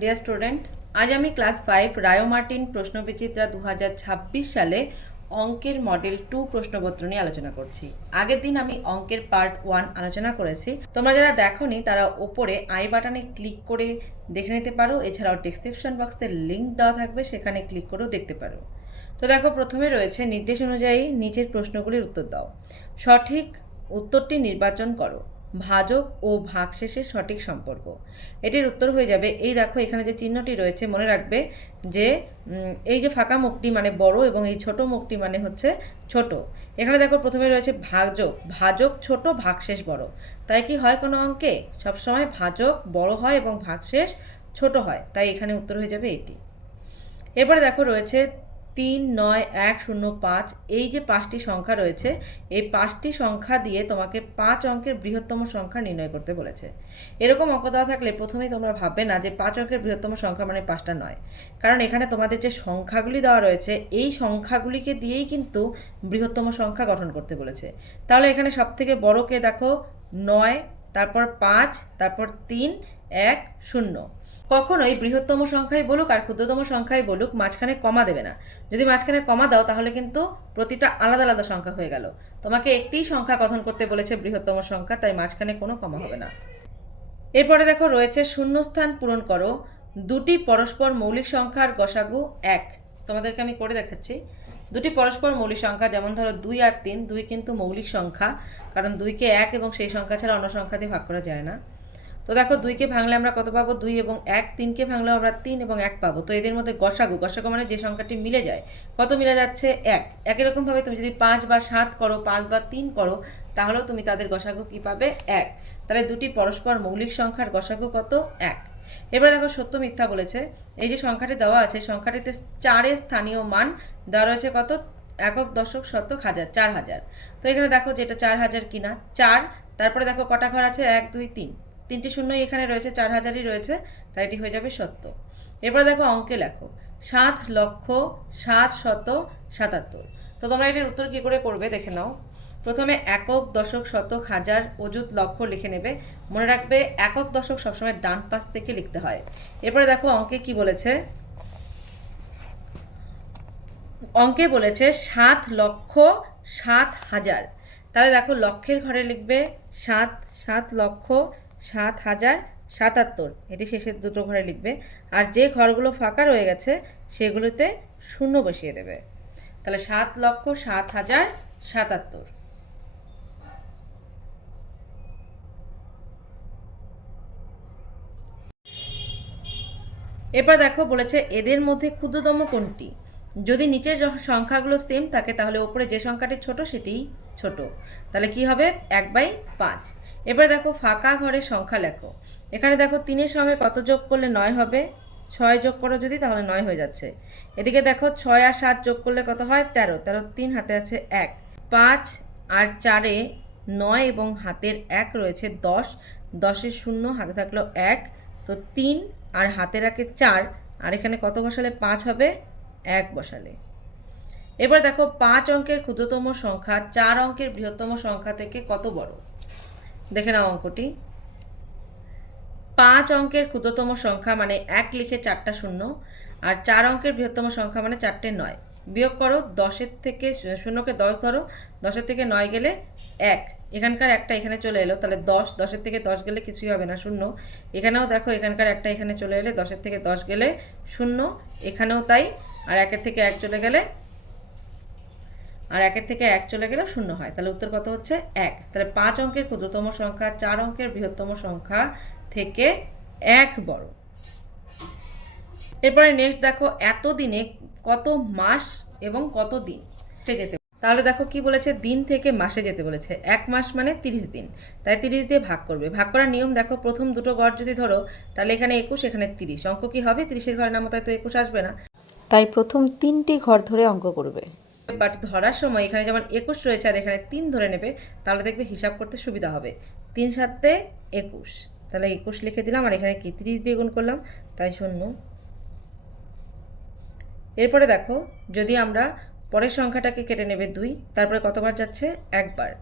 Dear student, আজ আমি class 5 Rayo Martin প্রশ্নবিচিত্রা 2026 সালে অঙ্কের মডেল 2 প্রশ্নপত্র নিয়ে আলোচনা করছি। আগের দিন আমি অঙ্কের পার্ট 1 আলোচনা করেছি। তোমরা যারা দেখোনি তারা ওপরে আই বাটনে ক্লিক করে দেখে নিতে পারো। এছাড়াও ডেসক্রিপশন বক্সে লিঙ্ক দেওয়া থাকবে, সেখানে ক্লিক করেও দেখতে পারো। তো দেখো, প্রথমে রয়েছে নির্দেশ অনুযায়ী নিচের প্রশ্নগুলির উত্তর দাও। সঠিক উত্তরটি নির্বাচন করো। ভাজক ও ভাগশেষের সঠিক সম্পর্ক, এটির উত্তর হয়ে যাবে এই দেখো এখানে যে চিহ্নটি রয়েছে, মনে রাখবে যে এই যে ফাঁকা মুখটি মানে বড় এবং এই ছোট মুখটি মানে হচ্ছে ছোট। এখানে দেখো প্রথমে রয়েছে ভাজক, ভাজক ছোট ভাগশেষ বড়, তাই কি হয় কোনো অঙ্কে সবসময় ভাজক বড় হয় এবং ভাগশেষ ছোট হয়, তাই এখানে উত্তর হয়ে যাবে এটি। এরপরে দেখো রয়েছে 3, 9, 1, 0, 5, এই যে 5টি সংখ্যা রয়েছে, এই 5টি সংখ্যা দিয়ে তোমাকে 5 অঙ্কের বৃহত্তম সংখ্যা নির্ণয় করতে বলেছে। এরকম অঙ্ক দেওয়া থাকলে প্রথমেই তোমরা ভাববে না যে 5 অঙ্কের বৃহত্তম সংখ্যা মানে 5টা নয়, কারণ এখানে তোমাদের যে সংখ্যাগুলি দেওয়া রয়েছে এই সংখ্যাগুলিকে দিয়েই কিন্তু বৃহত্তম সংখ্যা গঠন করতে বলেছে। তাহলে এখানে সবথেকে বড়কে দেখো 9, তারপর 5, তারপর 3, 1, 0। কখনোই বৃহত্তম সংখ্যাই বলুক আর ক্ষুদ্রতম সংখ্যাই বলুক মাঝখানে কমা দেবে না। যদি মাঝখানে কমা দাও তাহলে কিন্তু প্রতিটা আলাদা আলাদা সংখ্যা হয়ে গেল। তোমাকে একটিই সংখ্যা গঠন করতে বলেছে বৃহত্তম সংখ্যা, তাই মাঝখানে কোনো কমা হবে না। এরপরে দেখো রয়েছে শূন্যস্থান পূরণ করো। দুটি পরস্পর মৌলিক সংখ্যার গসাগু 1। তোমাদেরকে আমি করে দেখাচ্ছি। দুটি পরস্পর মৌলিক সংখ্যা, যেমন ধরো 2 আর 3, 2 কিন্তু মৌলিক সংখ্যা, কারণ 2কে 1 এবং সেই সংখ্যা ছাড়া অন্য সংখ্যা দিয়ে ভাগ করা যায় না। তো দেখো 2কে ভাঙলে আমরা কত পাবো? 2 এবং 1। 3কে ভাঙলেও আমরা 3 এবং 1 পাবো। তো এদের মধ্যে গসাগু, গসাগু মানে যে সংখ্যাটি মিলে যায়। কত মিলে যাচ্ছে? 1। একই রকমভাবে তুমি যদি 5 বা 7 করো, 5 বা 3 করো, তাহলেও তুমি তাদের গসাগু কি পাবে? 1। তাহলে দুটি পরস্পর মৌলিক সংখ্যার গসাগু কত? 1। এবার দেখো সত্য মিথ্যা বলেছে। এই যে সংখ্যাটি দেওয়া আছে, সংখ্যাটিতে 4-এর স্থানীয় মান দেওয়া রয়েছে কত? একক, দশক, শতক, হাজার, 4000। তো এখানে দেখো যে এটা 4000 কিনা, 4। তারপরে দেখো কটা ঘর আছে? 1, 2, 3, 3টি শূন্যই এখানে রয়েছে, 4000ই রয়েছে, তাই এটি হয়ে যাবে সত্য। এরপরে দেখো অঙ্কে লেখো 7,07,77। তো তোমরা এটির উত্তর কি করে করবে দেখে নাও। প্রথমে একক, দশক, শতক, হাজার, অযুত, লক্ষ লিখে নেবে। মনে রাখবে একক দশক সবসময় ডান পাশ থেকে লিখতে হয়। এরপরে দেখো অঙ্কে কি বলেছে। অঙ্কে বলেছে 7,07,000। তাহলে দেখো লক্ষের ঘরে লিখবে 7, 7,07,077, এটি শেষের দুটো ঘরে লিখবে। আর যে ঘরগুলো ফাঁকা রয়ে গেছে সেগুলোতে শূন্য বসিয়ে দেবে। তাহলে 7,07,077। এরপর দেখো বলেছে এদের মধ্যে ক্ষুদ্রতম কোনটি? যদি নিচের সংখ্যাগুলো সেম থাকে তাহলে ওপরে যে সংখ্যাটি ছোট সেটিই ছোট। তাহলে কি হবে? 1/5। এবার দেখো ফাঁকা ঘরের সংখ্যা লেখো। এখানে দেখো 3-এর সঙ্গে কত যোগ করলে 9 হবে? 6 যোগ করো যদি, তাহলে 9 হয়ে যাচ্ছে। এদিকে দেখো 6 আর 7 যোগ করলে কত হয়? 13, 13, 3 হাতে আছে 1, 5 আর 4-এ 9 এবং হাতের 1 রয়েছে 10, 10-এর 0 হাতে থাকলো 1, তো 3 আর হাতে রাখে 4, আর এখানে কত বসালে 5 হবে? 1 বসালে। এবার দেখো 5 অঙ্কের ক্ষুদ্রতম সংখ্যা 4 অঙ্কের বৃহত্তম সংখ্যা থেকে কত বড়? দেখে নাও অঙ্কটি। 5 অঙ্কের ক্ষুদ্রতম সংখ্যা মানে 1 লিখে 4টা শূন্য, আর 4 অঙ্কের বৃহত্তম সংখ্যা মানে 4টে 9। বিয়োগ করো, 10-এর থেকে শূন্যকে 10 ধরো, 10-এর থেকে 9 গেলে 1, এখানকার একটা এখানে চলে এলো, তাহলে 10, 10-এর থেকে 10 গেলে কিছুই হবে না, শূন্য। এখানেও দেখো এখানকার একটা এখানে চলে এলে, 10-এর থেকে 10 গেলে শূন্য, এখানেও তাই। আর 1-এর থেকে 1 চলে গেলে, আর 1-এর থেকে 1 চলে গেলেও শূন্য হয়। তাহলে উত্তর কত হচ্ছে? 1। তাহলে 5 অঙ্কের ক্ষুদ্রতম সংখ্যা 4 অঙ্কের বৃহত্তম সংখ্যা থেকে 1 বড়। এরপরে নেক্সট দেখো এত দিনে কত মাস এবং কত দিন যেতে। তাহলে দেখো কি বলেছে, দিন থেকে মাসে যেতে বলেছে। 1 মাস মানে 30 দিন, তাই 30 দিয়ে ভাগ করবে। ভাগ করার নিয়ম দেখো, প্রথম দুটো গড় যদি ধরো তাহলে এখানে 21, এখানে 30, অঙ্ক কি হবে? 30-এর ঘরে নামো, তাই তো 21 আসবে না, তাই প্রথম 3টি ঘর ধরে অঙ্ক করবে। বাট ধরার সময় এখানে যেমন 21 রয়েছে আর এখানে 3 ধরে নেবে, তাহলে দেখবে হিসাব করতে সুবিধা হবে। 3 7 21, তাহলে 21 লিখে দিলাম, আর এখানে কি 30 দিয়ে গুণ করলাম, তাই 0। এরপরে দেখো যদি আমরা পরের সংখ্যাটাকে কেটে নেবে 2, তারপরে কতবার যাচ্ছে? 1 বার।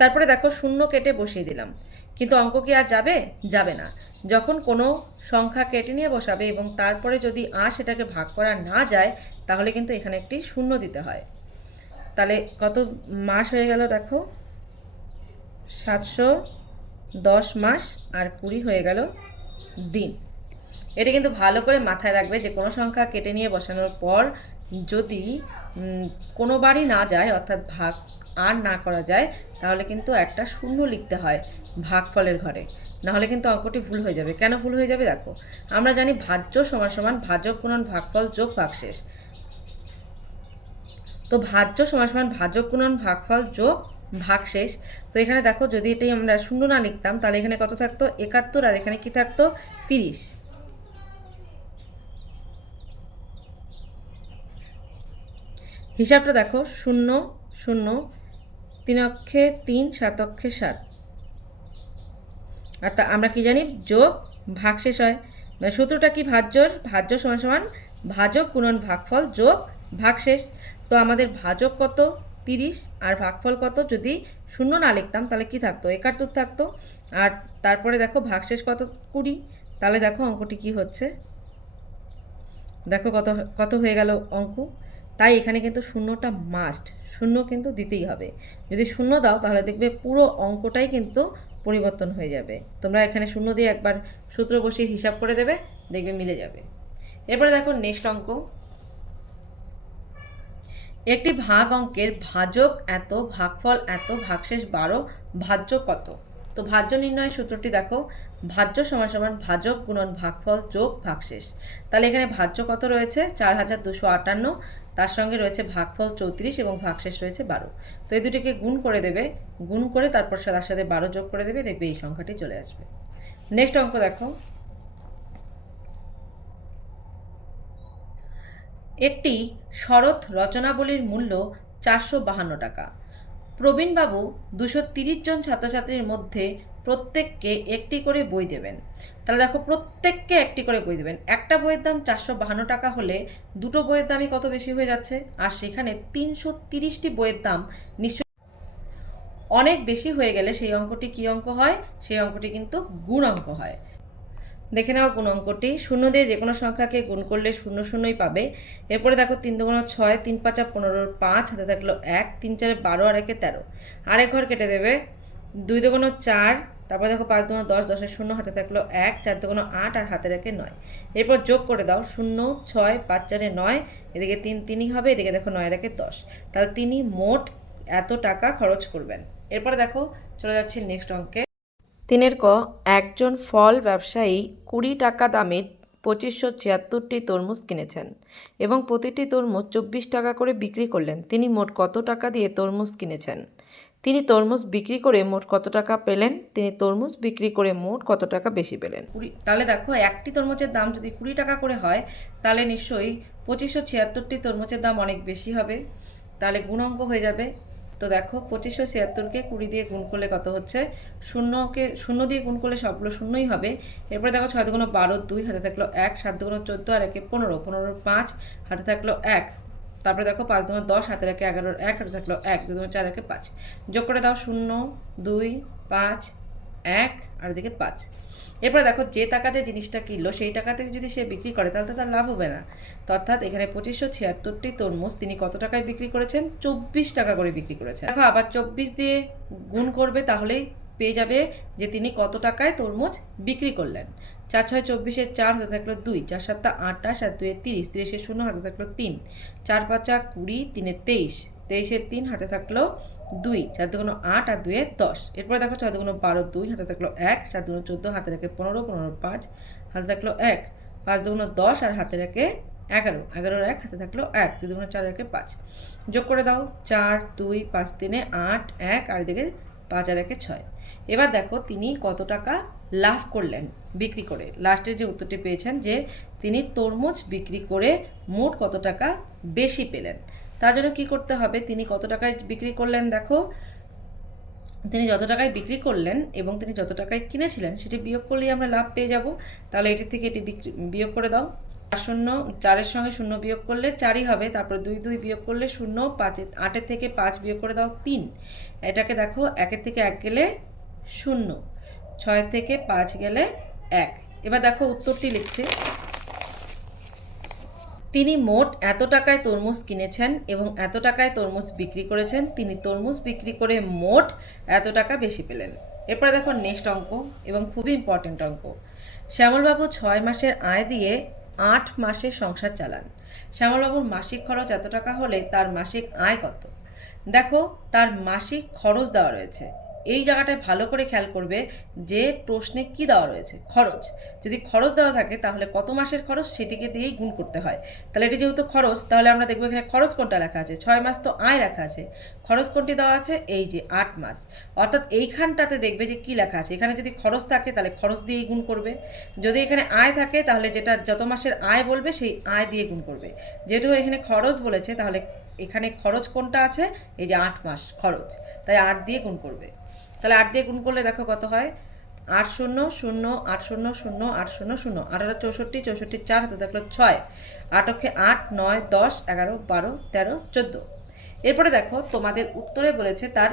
তারপরে দেখো শূন্য কেটে বসিয়ে দিলাম। কিন্তু অঙ্ক কি আর যাবে? যাবে না। যখন কোনো সংখ্যা কেটে নিয়ে বসাবে এবং তারপরে যদি আর সেটাকে ভাগ করা না যায়, তাহলে কিন্তু এখানে একটি শূন্য দিতে হয়। তাহলে কত মাস হয়ে গেল দেখো, 710 মাস আর 20 হয়ে গেল দিন। এটা কিন্তু ভালো করে মাথায় রাখবে যে কোনো সংখ্যা কেটে নিয়ে বসানোর পর যদি কোনোবারই না যায়, অর্থাৎ ভাগ আর না করা যায়, তাহলে কিন্তু একটা শূন্য লিখতে হয় ভাগফলের ঘরে, নাহলে কিন্তু অঙ্কটি ভুল হয়ে যাবে। কেন ভুল হয়ে যাবে দেখো, আমরা জানি ভাজ্য সমান সমান ভাজক গুণন ভাগফল যোগ ভাগশেষ। তো ভাজ্য সমান সমান ভাজক গুণন ভাগফল যোগ ভাগশেষ। তো এখানে দেখো যদি এটাই আমরা শূন্য না লিখতাম, তাহলে এখানে কত থাকতো? 71, আর এখানে কি থাকতো? 30। হিসাবটা দেখো, 0 0, 3 অক্ষে 3, 7 অক্ষে 7। আর তা আমরা কি জানি? যোগ ভাগশেষ হয়। মানে সূত্রটা কি ভাজ্যর? ভাজ্য সমান সমান ভাজক গুণন ভাগফল যোগ ভাগশেষ। তো আমাদের ভাজক কত? 30, আর ভাগফল কত? যদি শূন্য না লিখতাম তাহলে কি থাকতো? 71 থাকতো। আর তারপরে দেখো ভাগশেষ কত? 20। তাহলে দেখো অঙ্কটি কি হচ্ছে, দেখো কত কত হয়ে গেল অঙ্ক। তাই এখানে কিন্তু শূন্যটা মাস্ট, শূন্য কিন্তু দিতেই হবে। যদি শূন্য দাও তাহলে দেখবে পুরো অঙ্কটাই কিন্তু পরিবর্তন হয়ে যাবে। তোমরা এখানে শূন্য দিয়ে একবার সূত্র বসিয়ে হিসাব করে দেবে, দেখবে মিলে যাবে। এরপরে দেখো নেক্সট অঙ্ক। একটি ভাগ অঙ্কের ভাজক এত, ভাগফল এত, ভাগশেষ 12, ভাজ্য কত? তো ভাজ্য নির্ণয়ের সূত্রটি দেখো, ভাজ্য সমান সমান ভাজক গুণন ভাগফল যোগ ভাগশেষ। তাহলে এখানে ভাজ্য কত রয়েছে? 4258, তার সঙ্গে রয়েছে ভাগফল 34 এবং ভাগশেষ রয়েছে 12। তো এই দুটিকে গুণ করে দেবে, গুণ করে তারপর তার সাথে 12 যোগ করে দেবে, দেখবে এই সংখ্যাটি চলে আসবে। নেক্সট অঙ্ক দেখো, একটি শরৎ রচনাবলীর মূল্য 452 টাকা। প্রবীণবাবু 230 জন ছাত্রছাত্রীর মধ্যে প্রত্যেককে একটি করে বই দেবেন। তাহলে দেখো প্রত্যেককে একটি করে বই দেবেন। একটা বইয়ের দাম 452 টাকা হলে দুটো বইয়ের দামই কত বেশি হয়ে যাচ্ছে? আর সেখানে 330টি বইয়ের দাম নিশ্চয় অনেক বেশি হয়ে গেলে সেই অঙ্কটি কি অঙ্ক হয়? সেই অঙ্কটি কিন্তু গুণ অঙ্ক হয়। দেখে নাও গুণ অঙ্কটি। শূন্য দিয়ে যে কোনো সংখ্যাকে গুণ করলে শূন্য শূন্যই পাবে। এরপরে দেখো 3 দুগুণ 6, 3 5 15, 5 হাতে থাকলো 1, 3 4 12, আর 1 13, আরেক ঘর কেটে দেবে। 2 দুগুণ 4, তারপর দেখো 5 দুগুণ 10, 10 শূন্য হাতে থাকলো 1, 4 দুগুণ 8, আর হাতে রেখে 9। এরপর যোগ করে দাও, 0 6 5 4 9, এদিকে 3 3ই হবে, এদিকে দেখো 9 রেখে 10। তাহলে তিনি মোট এত টাকা খরচ করবেন। এরপরে দেখো চলে যাচ্ছে নেক্সট অঙ্কে। 3 ক, একজন ফল ব্যবসায়ী 20 টাকা দামে 2576টি তরমুজ কিনেছেন এবং প্রতিটি তরমুজ 24 টাকা করে বিক্রি করলেন। তিনি মোট কত টাকা দিয়ে তরমুজ কিনেছেন? তিনি তরমুজ বিক্রি করে মোট কত টাকা পেলেন? তিনি তরমুজ বিক্রি করে মোট কত টাকা বেশি পেলেন? তাহলে দেখো একটি তরমুজের দাম যদি 20 টাকা করে হয়, তাহলে নিশ্চয়ই 2576টি তরমুজের দাম অনেক বেশি হবে। তাহলে গুণ অঙ্ক হয়ে যাবে। তো দেখো 2576কে 20 দিয়ে গুণ করলে কত হচ্ছে? শূন্য দিয়ে গুণ করলে সবগুলো শূন্যই হবে। এরপরে দেখো 6 দুগুণ 12, 2 হাতে থাকলো 1, 7 দুগুণ 14, আর 1 15, 15 5 হাতে থাকলো 1। তারপরে দেখো 5 দুগুণ 10, হাতে রেখে 11, 1 হাতে থাকলো 1, 2 দুগুণ 4, রেখে 5। যোগ করে দাও 0 2 5 1, আর এদিকে 5। এরপরে দেখো যে টাকাতে জিনিসটা কিনলো সেই টাকাতে যদি সে বিক্রি করে তাহলে তো তার লাভ হবে না। তো অর্থাৎ এখানে 2576টি তরমুজ তিনি কত টাকায় বিক্রি করেছেন? 24 টাকা করে বিক্রি করেছেন। দেখো আবার 24 দিয়ে গুণ করবে, তাহলেই পেয়ে যাবে যে তিনি কত টাকায় তরমুজ বিক্রি করলেন। 4 6 24, 4 হাতে থাকলো 2, 4 7 28, আর 2 30, 30 শূন্য হাতে থাকলো 3, 4 5 20, 3 23, 23 3 হাতে থাকলো 2, 4 দুগুণ 8, আর 2 10। এরপরে দেখো 6 দুগুণ 12, 2 হাতে থাকলো 1, 7 দুগুণ 14, হাতে রেখে 15, 15 5 হাতে থাকলো 1, 5 দুগুণ 10, আর হাতে রেখে 11, 11 1 হাতে থাকলো 1, 2 দুগুণ 4, রেখে 5। যোগ করে দাও 4 2 5 3 8 1, আর এদিকে 5 আর 1 6। এবার দেখো তিনি কত টাকা লাভ করলেন বিক্রি করে। লাস্টের যে উত্তরটি পেয়েছেন যে তিনি তরমুজ বিক্রি করে মোট কত টাকা বেশি পেলেন। তার জন্য কি করতে হবে? তিনি কত টাকায় বিক্রি করলেন দেখো, তিনি যত টাকায় বিক্রি করলেন এবং তিনি যত টাকায় কিনেছিলেন সেটি বিয়োগ করলেই আমরা লাভ পেয়ে যাব। তাহলে এটি থেকে এটি বিয়োগ করে দাও। 4 সঙ্গে 0 বিয়োগ করলে 4ই হবে, তারপর 2 2 বিয়োগ করলে 0, 5 8 থেকে 5 বিয়োগ করে দাও 3। এটাকে দেখো 1 থেকে 1 গেলে 0, 6 থেকে 5 গেলে 1। এবার দেখো উত্তরটি লিখছে, তিনি মোট এত টাকায় তরমুজ কিনেছেন এবং এত টাকায় তরমুজ বিক্রি করেছেন। তিনি তরমুজ বিক্রি করে মোট এত টাকা বেশি পেলেন। এরপরে দেখো নেক্সট অঙ্ক, এবং খুবই ইম্পর্টেন্ট অঙ্ক। শ্যামলবাবু 6 মাসের আয় দিয়ে 8 মাসের সংসার চালান। শ্যামলবাবুর মাসিক খরচ এত টাকা হলে তার মাসিক আয় কত? দেখো তার মাসিক খরচ দেওয়া রয়েছে। এই জায়গাটায় ভালো করে খেয়াল করবে যে প্রশ্নে কি দেওয়া রয়েছে, খরচ। যদি খরচ দেওয়া থাকে তাহলে কত মাসের খরচ সেটিকে দিয়েই গুণ করতে হয়। তাহলে এটি যেহেতু খরচ, তাহলে আমরা দেখবো এখানে খরচ কোনটা লেখা আছে, 6 মাস তো আয় লেখা আছে, খরচ কোনটি দেওয়া আছে, এই যে 8 মাস। অর্থাৎ এইখানটাতে দেখবে যে কি লেখা আছে, এখানে যদি খরচ থাকে তাহলে খরচ দিয়েই গুণ করবে, যদি এখানে আয় থাকে তাহলে যেটা যত মাসের আয় বলবে সেই আয় দিয়ে গুণ করবে। যেহেতু এখানে খরচ বলেছে তাহলে এখানে খরচ কোনটা আছে, এই যে 8 মাস খরচ, তাই 8 দিয়ে গুণ করবে। তাহলে 8 দিয়ে গুণ করলে দেখো কত হয়, 8 শূন্য 0 8 0 0 8 0 0 8 64 64 4 হাতে থাকলো 6, 8 অক্ষে 8 9 10 11 12 13 14। এরপরে দেখো তোমাদের উত্তরে বলেছে তার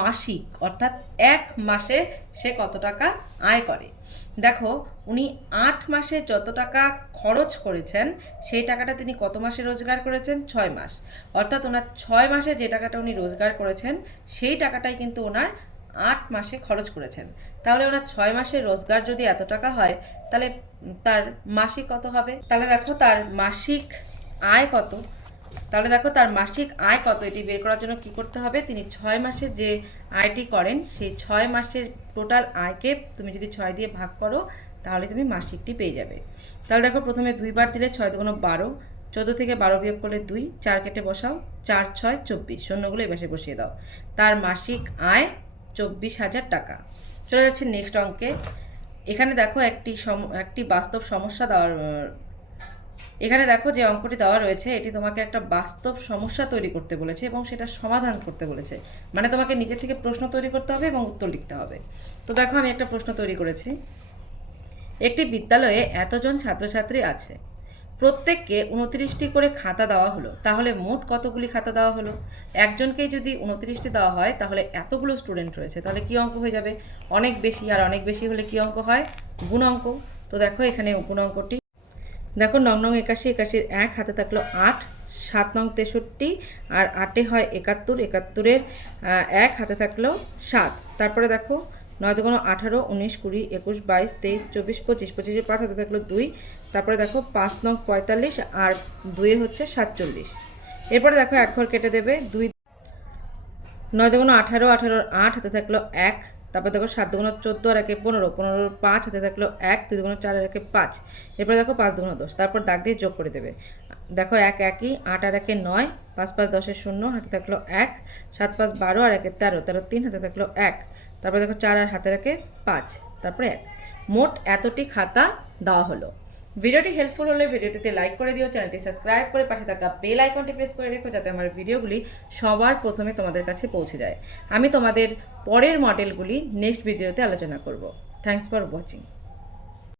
মাসিক, অর্থাৎ 1 মাসে সে কত টাকা আয় করে। দেখো উনি 8 মাসে যত টাকা খরচ করেছেন সেই টাকাটা তিনি কত মাসে রোজগার করেছেন, 6 মাস। অর্থাৎ ওনার 6 মাসে যে টাকাটা উনি রোজগার করেছেন সেই টাকাটাই কিন্তু ওনার 8 মাসে খরচ করেছেন। তাহলে ওনার 6 মাসের রোজগার যদি এত টাকা হয় তাহলে তার মাসিক কত হবে? তাহলে দেখো তার মাসিক আয় কত। তাহলে দেখো তার মাসিক আয় কত, এটি বের করার জন্য কি করতে হবে, তিনি 6 মাসে যে আয়টি করেন সেই 6 মাসের টোটাল আয়কে তুমি যদি 6 দিয়ে ভাগ করো তাহলে তুমি মাসিকটি পেয়ে যাবে। তাহলে দেখো প্রথমে 2 বার দিলে 6 দুগুণ 12, 14 থেকে 12 বিয়োগ করলে 2, 4 কেটে বসাও, 4 6 24, শূন্যগুলো এই পাশে বসিয়ে দাও। তার মাসিক আয় 24,000 টাকা। চলে যাচ্ছে নেক্সট অঙ্কে। এখানে দেখো একটি বাস্তব সমস্যা দেওয়ার, এখানে দেখো যে অঙ্কটি দেওয়া রয়েছে এটি তোমাকে একটা বাস্তব সমস্যা তৈরি করতে বলেছে এবং সেটা সমাধান করতে বলেছে। মানে তোমাকে নিজে থেকে প্রশ্ন তৈরি করতে হবে এবং উত্তর লিখতে হবে। তো দেখো আমি একটা প্রশ্ন তৈরি করেছি। একটি বিদ্যালয়ে এতজন ছাত্রছাত্রী আছে, প্রত্যেককে 29টি করে খাতা দেওয়া হলো, তাহলে মোট কতগুলি খাতা দেওয়া হলো? একজনকেই যদি 29টি দেওয়া হয় তাহলে এতগুলো স্টুডেন্ট রয়েছে, তাহলে কি অঙ্ক হয়ে যাবে? অনেক বেশি, আর অনেক বেশি হলে কি অঙ্ক হয়? গুণ অঙ্ক। তো দেখো এখানে গুণ অঙ্কটি দেখো, 9 নং 81, 81-এর 1 হাতে থাকলো 8, 7 নং 63 আর 8-এ হয় 71, 71-এর 1 হাতে থাকলো 7। তারপরে দেখো 9 দুগুণ 18, 19 20 21 22 23 24 25, 25-এর 5 হাতে থাকলো 2। তারপরে দেখো 5 নং 45 আর 2-এ হচ্ছে 47। এরপরে দেখো এক ঘর কেটে দেবে, 2 9 দুগুণ 18, 18-এর 8 হাতে থাকলো 1। তারপর দেখো 7 দুগুণ 14 আর 1-এ 15, 15-এর 5 হাতে থাকলো 1, 2 দুগুণ 4 আর 1-এ 5। এরপর দেখো 5 দুগুণ 10, তারপর দাগ দিয়ে যোগ করে দেবে। দেখো 1 একই, 8 আর 1-এ 9, 5 5 10-এর 0 হাতে থাকলো 1, 7 5 12 আর 1-এ 13, 13 3 হাতে থাকলো 1। তারপর দেখো 4 আর হাতে রাখে 5, তারপরে 1। মোট এতটি খাতা দেওয়া হলো। ভিডিওটি হেল্পফুল হলে ভিডিওটিতে লাইক করে দিও, চ্যানেলটি সাবস্ক্রাইব করে পাশে থাকা বেল আইকনটি প্রেস করে রেখো যাতে আমার ভিডিওগুলি সবার প্রথমে তোমাদের কাছে পৌঁছে যায়। আমি তোমাদের পরের মডেলগুলি নেক্সট ভিডিওতে আলোচনা করব। Thanks for watching.